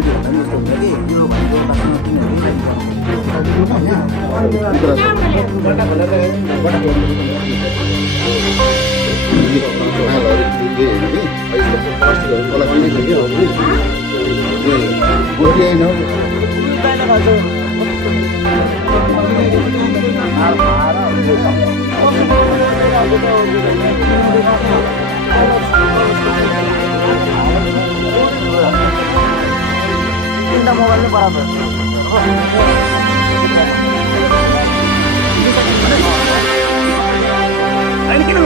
सोध्यो भने यस्तो हुन्छ कि यो भनेको बाटोमा तिनीहरूले तीनटा मोबाइल नै बराबर होइन किन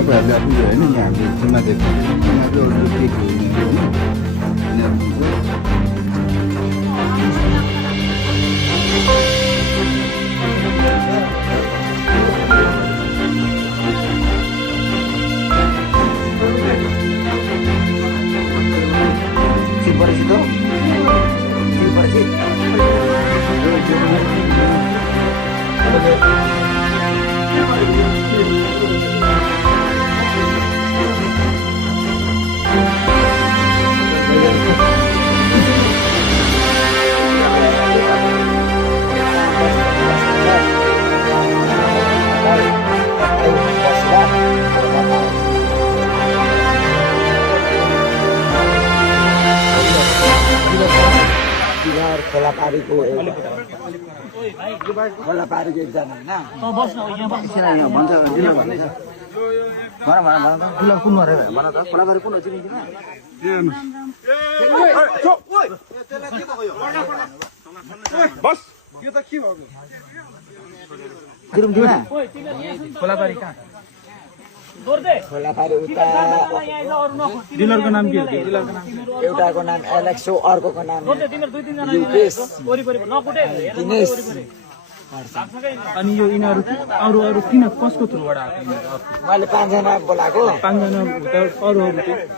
तपाईँहरूले अब यो होइन यहाँ हामीले जिम्मा दिएको के के परिचित खोलापारीको एकजना होइन भन्छ डिलर कुन भन त खोलापारी कुन हो चिनिन्छ खोलापारी कहाँ खोलापारी उता डिलरको नाम के हो डिलरको नाम एउटाको नाम एलेक्सो अर्कोको नाम युकेश दिनेश अनि यो यिनीहरू अरू अरू किन कसको थ्रुबाट आएको मैले 5 जना बोलाएको 5 जना अरू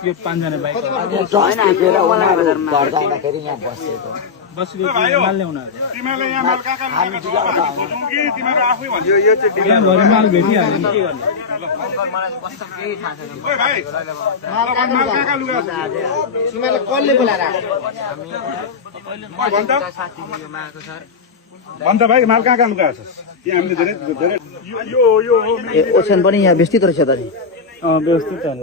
यो 5 जना बाइक अनि टस टिपेर उनीहरू घर जाँदाखेरि यहाँ बसेको बसेको माल ल्याउनाहरू तिमीले यहाँ माल काका खोजौँ कि तिमीहरू आफै भन्यो यो चाहिँ यहाँ घरि माल भेटिहाल्यो नि के गर्ने ओइ भाइ माल काका लुगा तिमीले कसले बोलाएर भन्छ भाइ माल काका लुगा छ यहाँ हामीले धेरै धेरै यो यो ओछ्यान पनि यहाँ व्यवस्थित रहेछ त नि व्यवस्थित होइन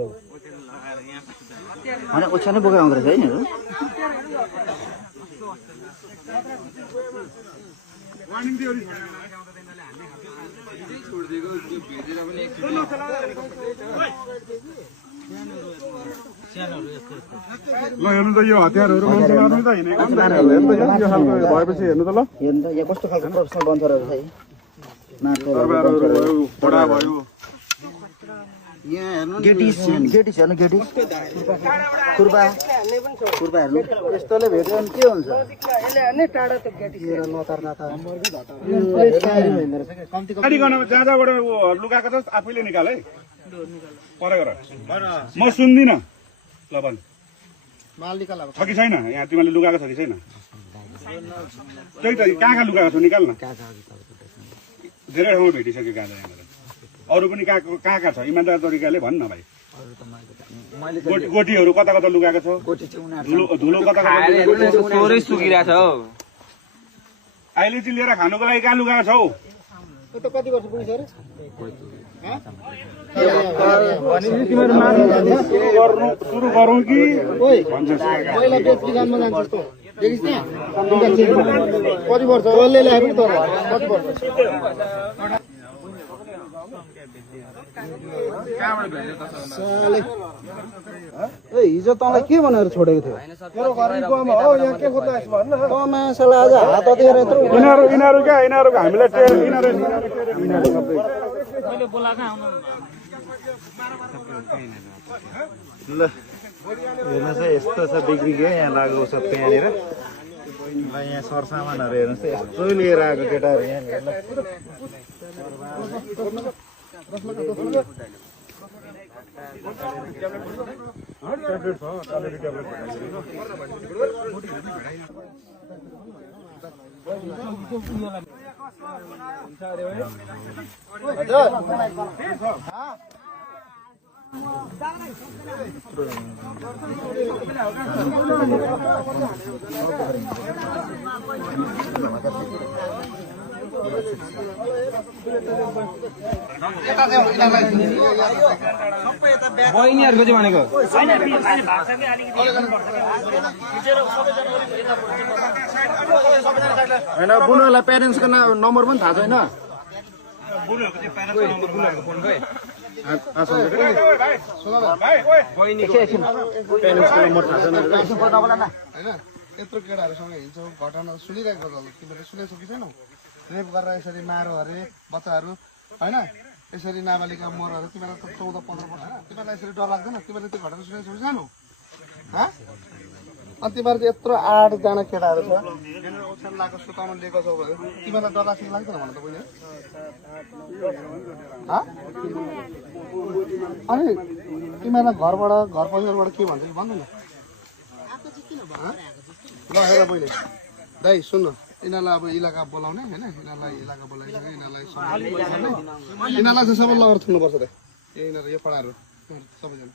ओछ्यानै बोकेर आउँदो रहेछ है यिनीहरू वार्निङ दियो ल हेर्नु त यो हतियारहरू मान्छे मार्नु त हिँडेको हेर्नु त यो खालको भएपछि हेर्नु त ल हेर्नु त यहाँ कस्तो खालको प्रोफेसनल बन्थरहरू छ है तरबारहरू भयो घोडा भयो यहाँ हेर्नु गेटिस हेर्नु गेटिस कुर्बा हेर्नु यस्तोले भेट्यो भने के हुन्छ गाडी गर्न जहाँ जहाँबाट लुगाएको छ आफैले निकाल है पर गर म सुन्दिनँ ल भन् छ कि छैन यहाँ तिमीले लुगाएको छ कि छैन त्यही त कहाँ लुगाएको छ निकाल न धेरै ठाउँमा भेटिसक्यो गाजा यहाँबाट अरू पनि कहाँ छ इमान्दार तरिकाले भन् न भाइ गोटीहरू कता कता लुगाएको छ धुलो कता कता अहिले चाहिँ लिएर खानुको लागि कहाँ लुगाएको छौ कति वर्ष पुगिसक्यो सुरु गरौँ कि पहिला बेचबिखानमा जान्छ जस्तो देखिस् त्यहाँ कति वर्ष कसले ल्याए पनि तर कति वर्ष हिजो तँलाई के भनेर छोडेको थियो मेरो घरको गाउँमा हो यहाँ के खोज्दा आइस भन्न मान्छेलाई आज हात अतिएर यत्रो यिनीहरू क्या यिनीहरूको हामीलाई ल हेर्नुहोस् है यस्तो छ बिग्री गयो यहाँ लाग्यो सबै यहाँनिर ल यहाँ सरसामानहरू हेर्नुहोस् है यस्तो लिएर आएको केटाहरू यहाँनिर बहिनीहरूको चाहिँ भनेको होइन बुनुहरूलाई प्यारेन्ट्सको नम्बर पनि थाहा छैन यत्रो केटाहरूसँग हिँड्छौ घटना सुनिरहेको छ तिमीले सुनेछौ कि छैनौ रेप गरेर यसरी मारो अरे बच्चाहरू होइन यसरी नाबालिका मर अरे तिमीलाई त 14-15 वर्ष होइन तिमीलाई यसरी डर लाग्दैन तिमीले त्यो घटना सुनेछौ कि छैनौ अनि तिमीहरू त यत्रो 8जना केटाहरू छ ओछ्यान लागेको सुताउन लिएको छौ भने तिमीलाई डर लाग्छ लाग्दैन भन त बहिनी अनि तिमीलाई घरबाट घर परिवारबाट के भन्छ कि भन्दैन ल हेर बहिनी दाइ सुन्नु यिनीहरूलाई अब इलाका बोलाउने होइन यिनीहरूलाई इलाका बोलाइसक्यो यिनीहरूलाई चाहिँ सबै लगेर थुन्नुपर्छ त यिनीहरू यो पढाहरू सबैजना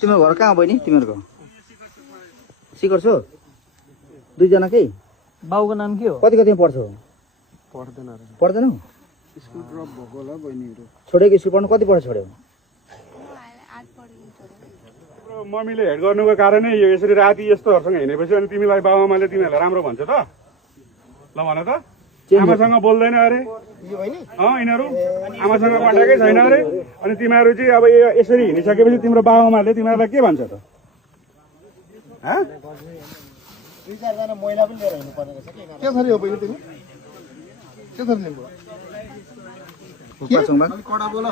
तिम्रो घर कहाँ बहिनी तिमीहरूको सिकर छौ 2 जनाकै बाउको नाम के हो कति पढ्छौ पढ्दैनौ स्कुल ड्रप भएको होला बहिनीहरू छोडेको स्कुल पढ्नु कति पढ छोड्यौ मम्मीले हेड गर्नुको कारणै यो यसरी राति यस्तोहरूसँग हिँडेपछि अनि तिमीलाई बाबुआमाले तिमीहरूलाई राम्रो भन्छ त ल भन त आमासँग बोल्दैन अरे यिनीहरू आमासँग कन्ट्याक्टै छैन अरे अनि तिमीहरू चाहिँ अब यसरी हिँडिसकेपछि तिम्रो बाबुआमाले तिमीहरूलाई के भन्छ त के थरी हो बहिनी तिमी के थरी लिम्बु कडा बोल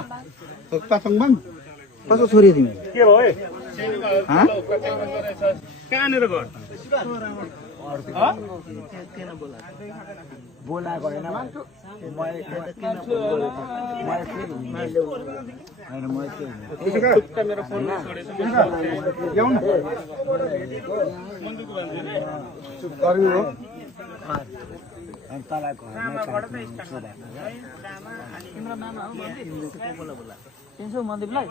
पाचङबाङ कसो छोरी तिमी के हो है कहाँनिर घर बोलाएको होइन चिन्छौ मन्दिपलाई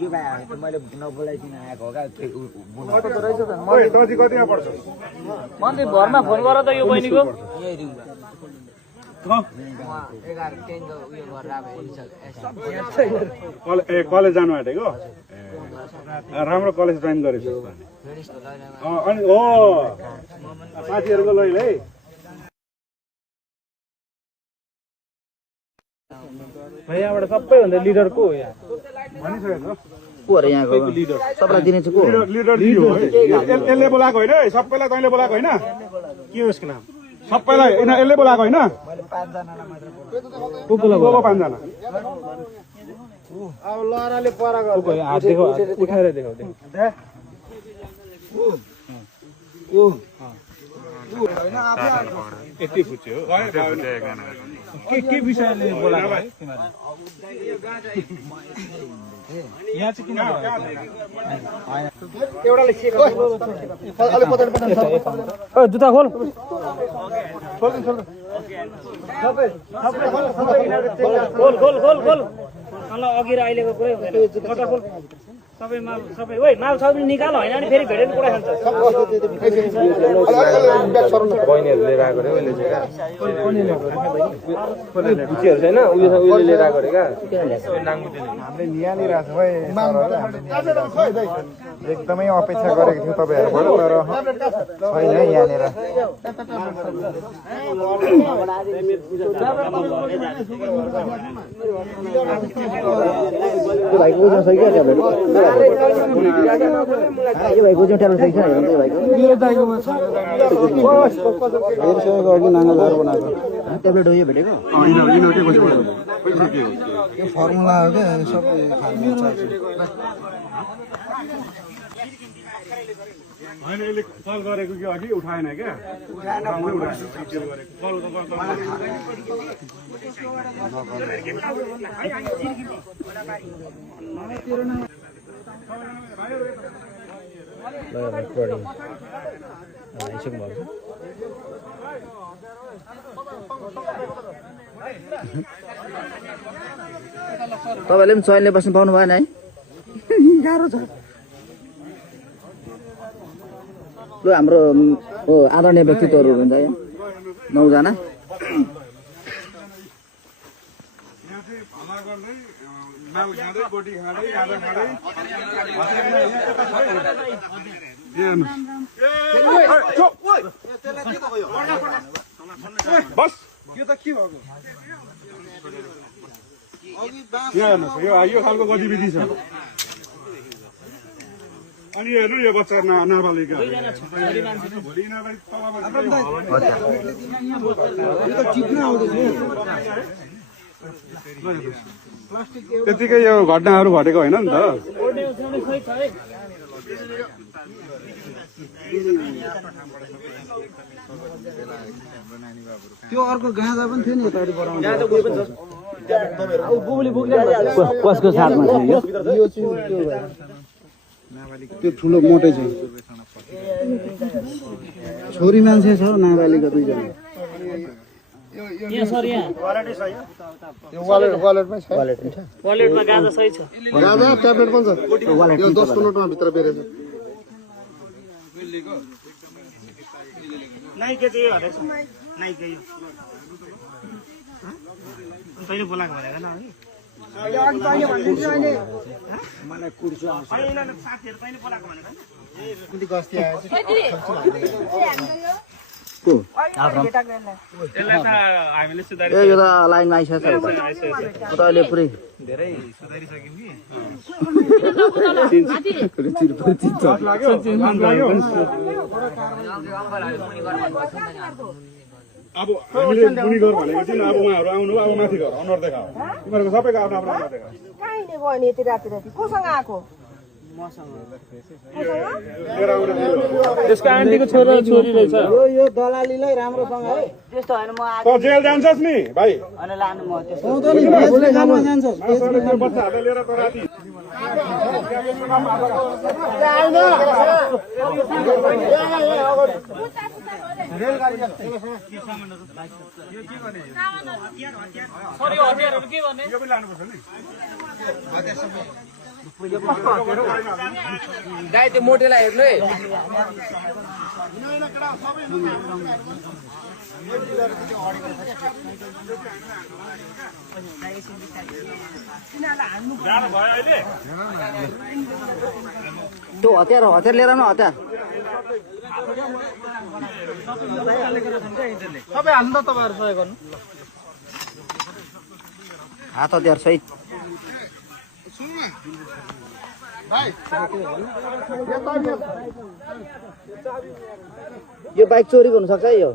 यो भाइ मैले नबोलाइकन आएको हो क्या कतिमा पर्छ मन्दिप घरमा फोन गर त यो बहिनीको कलेज जानु आँटेको राम्रो कलेज जोइन गरेको अनि हो साथीहरूको लैल है यहाँबाट सबैभन्दा लिडर को हो यहाँ भनिसकेको को अरे यहाँको लिडर सबैलाई दिने चाहिँ को लिडर यसले बोलाएको होइन सबैलाई तैँले बोलाएको होइन के हो यसको नाम सबैलाई यसले बोलाएको होइन को 5 जना अब लहराले परा गर्छ हात देखो उठाएर देखाउ यति फुच्यो के विषयले बोलाएको है तिमीहरू यहाँ चाहिँ किन एउटाले के गर्छ अलि पछाडि जुत्ता खोल खोल खोल खोल खोल ल अघि र अहिलेको कुरै हुँदैन जुत्ता खोल सबै माल सबै ओइ माल छ भने निकाल होइन अनि फेरि भेटेर कुरा खान्छ बहिनीहरू लिएर आएको रे अहिले चाहिँ बुचिहरू छैन उयो लिएर आएको रे क्या हामीले निहालिरहेको छ भाइ एकदमै अपेक्षा गरेको थियौँ तपाईँहरूबाट तर छैन यहाँनिर भाइको बुझ्न सक्यो यो भाइको चाहिँ ट्याब्लेट छ हेर्नु यो भाइको ट्याब्लेट हो यो भेटेको यो फर्मुला हो क्या सबै खानु होइन यसले कल गरेको कि अघि उठाएन क्या तपाईँले पनि चयनले बस्नु पाउनु भएन है गाह्रो छ लु हाम्रो आदरणीय व्यक्तित्वहरू हुनुहुन्छ यहाँ 9 जना बस यो त के भएको यहाँ हेर्नुहोस् यो खालको गतिविधि छ अनि हेर्नु यो बच्चा नाबालिका त्यतिकै यो घटनाहरू घटेको होइन नि त त्यो अर्को गाँजा पनि थियो नि यतापट्टि बढाउनु कसको साथमा छ यो यो चाहिँ त्यो ठुलो मोटै छ छोरी मान्छे छ नाबालिका 2 जना यहाँ सर यहाँ यो वालेटमै छ वालेटमा गाजा सही छ गाँजा ट्याब्लेट पनि छ यो 10 को नोटमा भित्र बेरेछ नाइके चाहिँ यो हरेछ नाइके यो तैँले बोलाएको भनेको न मलाई कुर्छु साथीहरू तैँले बोलाएको भनेको कुटी गस्ती आएछ ए यो त लाइनमा आइसक्यो त अहिले पुरै धेरै सुधारिसक्यौँ अब हामीले मुनि घर भनेको चाहिँ अब उहाँहरू आउनु अब माथि घर अनुहार देखाओ तिमीहरूको सबैको आफ्नो आफ्नो अनुहार देखाओ कहीँ नै भयो नि यति राति कोसँग आएको त्यसको आन्टीको छोरा छोरी रहेछ यो दलालीलाई राम्रोसँग है त्यस्तो होइन म त जेल जान्छस् नि भाइ अनि लानु म त्यस्तो आउँदा नि बेचले जान जान्छ बच्चाहरूले लिएर त राति सर यो हतियारहरू के गर्ने यो पनि लानुपर्छ नि गाई त्यो मोटेलाई हेर्नु है गाह्रो भयो अहिले त्यो हतियार लिएर न हतियार सबै हाल्नु त तपाईँहरू सहयोग गर्नु हात हतियार सहित यो बाइक चोरी हुन सक्छ है यो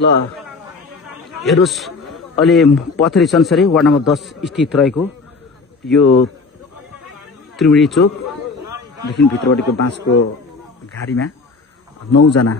ल हेर्नुहोस् अहिले पथरी सन्सरी वार्ड नम्बर 10 स्थित रहेको यो त्रिवेणी चोकदेखि भित्रबाटको बाँसको घारीमा 9 जना